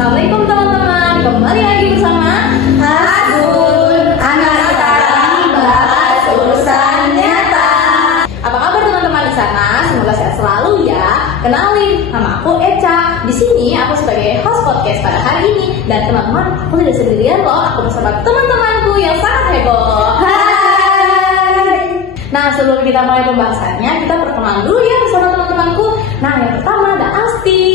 Assalamualaikum teman-teman, kembali lagi bersama Agun, anak sekarang bahas urusan nyata. Apa kabar teman-teman di sana? Semoga sehat selalu ya. Kenalin, nama aku Eca. Di sini aku sebagai host podcast pada hari ini. Dan teman-teman, aku tidak sendirian loh. Aku bersama teman-temanku yang sangat heboh. Hai. Nah, sebelum kita mulai pembahasannya, kita perkenalan dulu ya bersama teman-temanku. Nah, yang pertama ada Asti.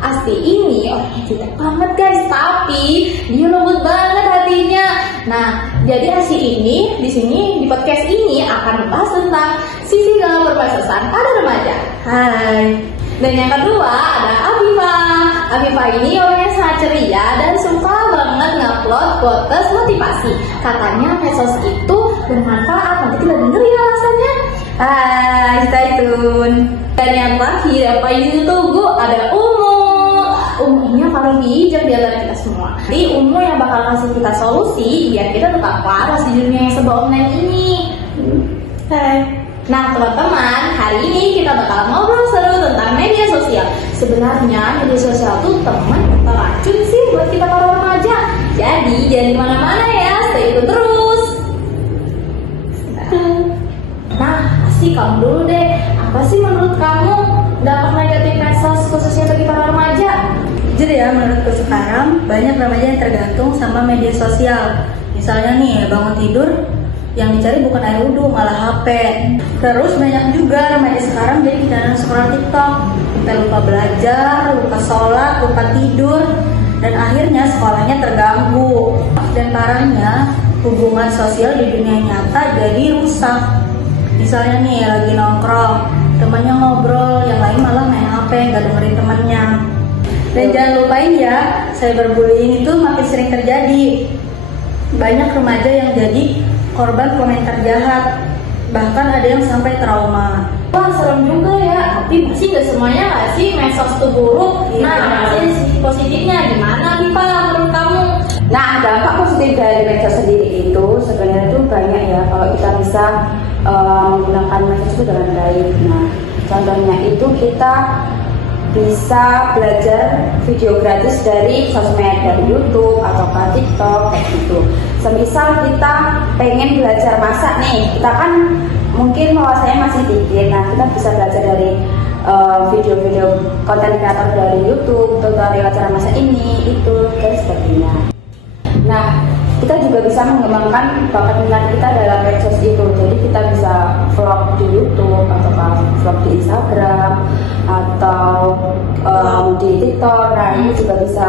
Asti ini orangnya tidak banget guys, tapi dia lembut banget hatinya. Nah, jadi Asti ini di sini di podcast ini akan membahas tentang sisi dalam perpacasan pada remaja. Hai. Dan yang kedua ada Afifa. Afifa ini orangnya sangat ceria dan suka banget ngupload quotes motivasi. Katanya medsos itu bermanfaat. Nanti kita denger ya alasannya. Hai, stay tune. Dan yang terakhir apa ini tunggu ada Umu ini paling bijak di antara kita semua. Jadi Umu yang bakal kasih kita solusi biar kita tetap waras di dunia yang serba online ini. Hai. Nah teman-teman, hari ini kita bakal ngobrol seru tentang media sosial. Sebenarnya media sosial itu teman atau racun sih buat kita para remaja. Jadi jangan di mana-mana ya, stay tune terus. Nah, pasti kamu dulu deh. Apa sih menurut kamu dampak negatif medsos khususnya bagi para remaja? Jujur ya, menurutku sekarang banyak remaja yang tergantung sama media sosial. Misalnya nih, bangun tidur yang dicari bukan air wudhu, malah HP. Terus banyak juga remaja sekarang jadi kecanduan scroll TikTok. Sampai lupa belajar, lupa sholat, lupa tidur, dan akhirnya sekolahnya terganggu. Dan parahnya, hubungan sosial di dunia nyata jadi rusak. Misalnya nih, lagi nongkrong, temannya ngobrol, yang lain malah main HP, nggak dengerin temannya. Dan jangan lupain ya, cyberbullying itu makin sering terjadi. Banyak remaja yang jadi korban komentar jahat, bahkan ada yang sampai trauma. Wah serem juga ya, tapi masih nggak semuanya nggak sih medsos itu buruk. Nah, masih sisi positifnya gimana nih Pak menurut kamu? Nah, dampak positif dari medsos sendiri itu sebenarnya tuh banyak ya. Kalau kita bisa menggunakan medsos itu dengan baik. Nah, contohnya itu kita bisa belajar video gratis dari sosmed, dari YouTube atau TikTok kayak gitu. Semisal kita pengen belajar masak nih, kita kan mungkin wawasannya masih dikit. Nah, kita bisa belajar dari video-video konten kreator dari YouTube, tutorial cara masak ini, itu, dan sebagainya. Nah, kita juga bisa mengembangkan bakat minat kita dalam medsos itu. Jadi kita bisa vlog di YouTube atau vlog di Instagram atau di TikTok. Nah, ini juga bisa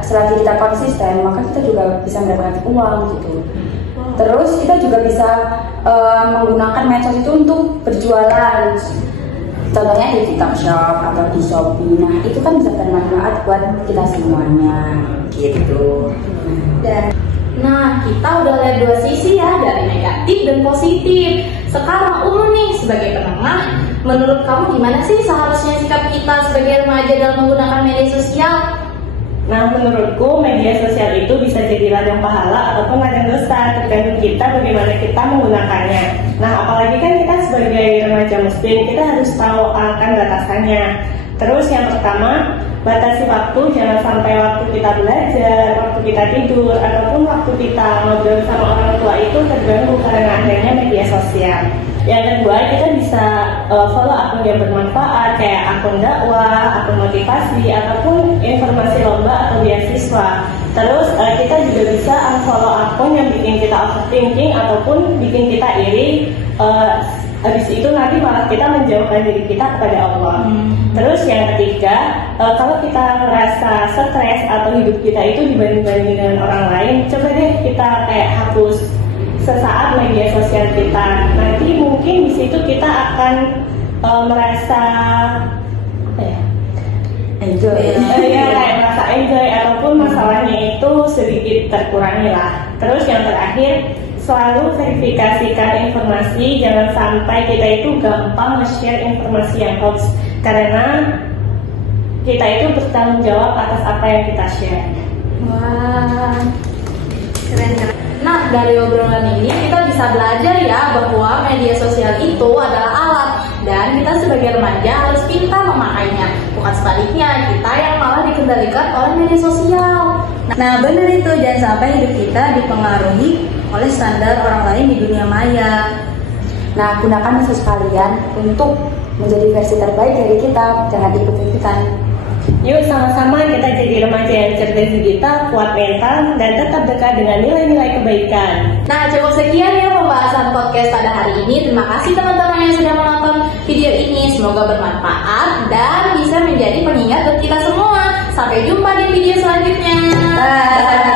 selagi kita konsisten, maka kita juga bisa mendapatkan uang gitu. Terus kita juga bisa menggunakan medsos itu untuk berjualan. Contohnya di TikTok Shop atau di Shopee. Nah, itu kan bisa bermanfaat buat kita semuanya gitu. Nah, kita udah lihat dua sisi ya, dari negatif dan positif. Sekarang nih sebagai penengah, menurut kamu gimana sih seharusnya sikap kita sebagai remaja dalam menggunakan media sosial? Nah, menurutku media sosial itu bisa jadi ladang pahala ataupun ladang dosa, tergantung kita bagaimana kita menggunakannya. Nah, apalagi kan kita sebagai remaja muslim, kita harus tahu akan batasannya. Terus yang pertama, batasi waktu, jangan sampai waktu kita belajar, waktu kita tidur, ataupun waktu kita ngobrol sama orang tua itu terganggu karena adanya media sosial. Yang kedua, kita bisa follow akun yang bermanfaat kayak akun dakwah, akun motivasi, ataupun informasi lomba atau beasiswa. Terus kita juga bisa unfollow akun yang bikin kita overthinking ataupun bikin kita iri. Habis itu nanti malah kita menjauhkan diri kita kepada Allah. Terus yang ketiga, kalau kita merasa stres atau hidup kita itu dibanding-bandingin dengan orang lain, coba deh kita kayak hapus sesaat media sosial kita. Nanti mungkin di situ kita akan merasa apa ya? Enjoy. Kayak merasa enjoy ataupun masalahnya itu sedikit terkurangi lah. Terus yang terakhir, selalu verifikasikan informasi, jangan sampai kita itu gampang nge-share informasi yang hoax, karena kita itu bertanggung jawab atas apa yang kita share. Wah, keren-keren. Nah, dari obrolan ini kita bisa belajar ya bahwa media sosial itu adalah alat Dan kita sebagai remaja harus pintar memakainya. Bukan sebaliknya, kita yang malah dikendalikan oleh media sosial. Nah benar itu, jangan sampai hidup kita dipengaruhi oleh standar orang lain di dunia maya. Nah, gunakan medsos kalian untuk menjadi versi terbaik dari kita, jangan ikut-ikutan. Yuk sama-sama kita jadi remaja yang cerdas digital, kuat mental, dan tetap dekat dengan nilai-nilai kebaikan. Nah, cukup sekian ya pembahasan podcast pada hari ini. Terima kasih teman-teman yang sudah menonton video ini. Semoga bermanfaat dan bisa menjadi pengingat buat kita semua. Sampai jumpa di video selanjutnya. Bye.